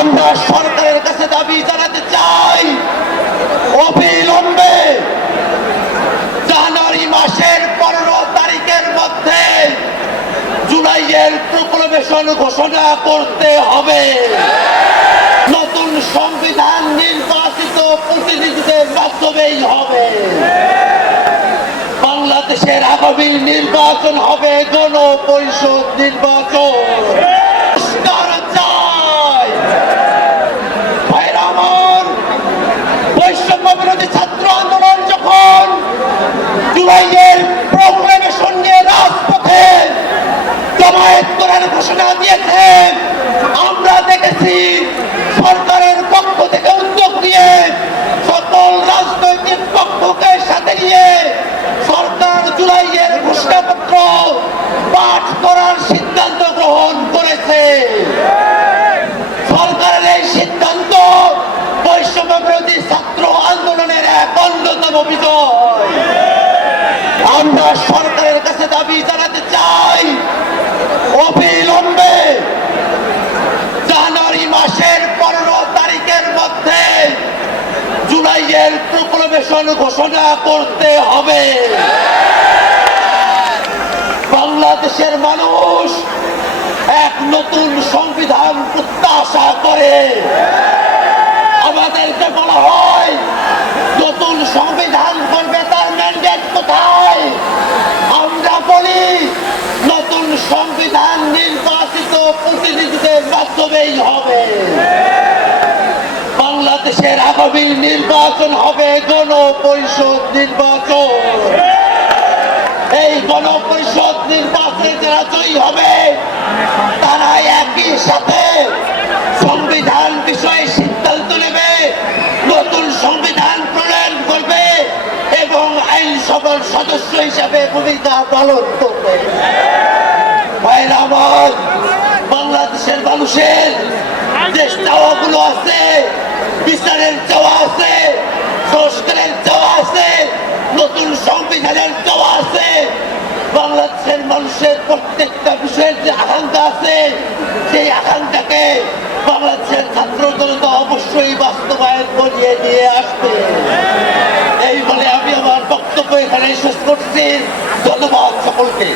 আমরা সরকারের কাছে দাবি জানাতে চাই, অবিলম্বে জানুয়ারি মাসের 15 তারিখের মধ্যে জুলাইয়ের প্রক্লেমেশন ঘোষণা করতে হবে। নতুন সংবিধান নির্বাচিত প্রতিনিধিদের মাধ্যমেই হবে। বাংলাদেশের আগামী নির্বাচন হবে গণপরিষদ নির্বাচন। বৈষম্য বিরোধী ছাত্র আন্দোলন যখন জুলাইয়ের প্রক্লেমেশন নিয়ে রাজপথে জমায়েত করার ঘোষণা দিয়েছে, আমরা দেখেছি সরকারের পক্ষ থেকে উদ্যোগ নিয়ে সকল রাজনৈতিক পক্ষকে সাথে নিয়ে সরকার জুলাইয়ের ঘোষণাপত্র পাঠ করার সিদ্ধান্ত গ্রহণ করেছে। সরকারের এই সিদ্ধান্ত বৈষম্য বিরোধী ছাত্র আন্দোলনের এক অন্যতম বিজয়। আমরা সরকারের কাছে দাবি জানাতে চাই, অবিলম্বে জানুয়ারি মাসের 15 তারিখের মধ্যে জুলাইয়ের প্রক্লেমেশন ঘোষণা করতে হবে। বাংলাদেশের মানুষ এক নতুন সংবিধান প্রত্যাশা করে। আমাদেরকে বলা হয় নতুন সংবিধান করবে, তার ম্যান্ডেট কোথায়? আমরা বলি নতুন সংবিধান নির্বাচিত প্রতিনিধিদের মাধ্যমেই হবে। বাংলাদেশের আগামী নির্বাচন হবে গণপরিষদ নির্বাচন। এই গণপরিষদ নির্বাচনে যারা জয়ী হবে তারা একই সাথে সংবিধান বিষয়ে সিদ্ধান্ত নেবে, নতুন সংবিধান প্রণয়ন করবে এবং আইনসভার সদস্য হিসাবে ভূমিকা পালন করবে। ভাইরা আমার, বাংলাদেশের মানুষের যে চাওয়াগুলো আছে, বিচারের চাওয়া আছে, সংস্কারের চাওয়া আছে, নতুন সংবিধানের চাওয়া আছে, বাংলাদেশের মানুষের প্রত্যেকটা বিষয়ের যে আকাঙ্ক্ষা আছে সেই আকাঙ্ক্ষাকে বাংলাদেশের ছাত্র জনতা অবশ্যই বাস্তবায়ন করিয়ে নিয়ে আসবে। এই বলে আমি আমার বক্তব্য এখানে শেষ করছি। ধন্যবাদ সকলকে।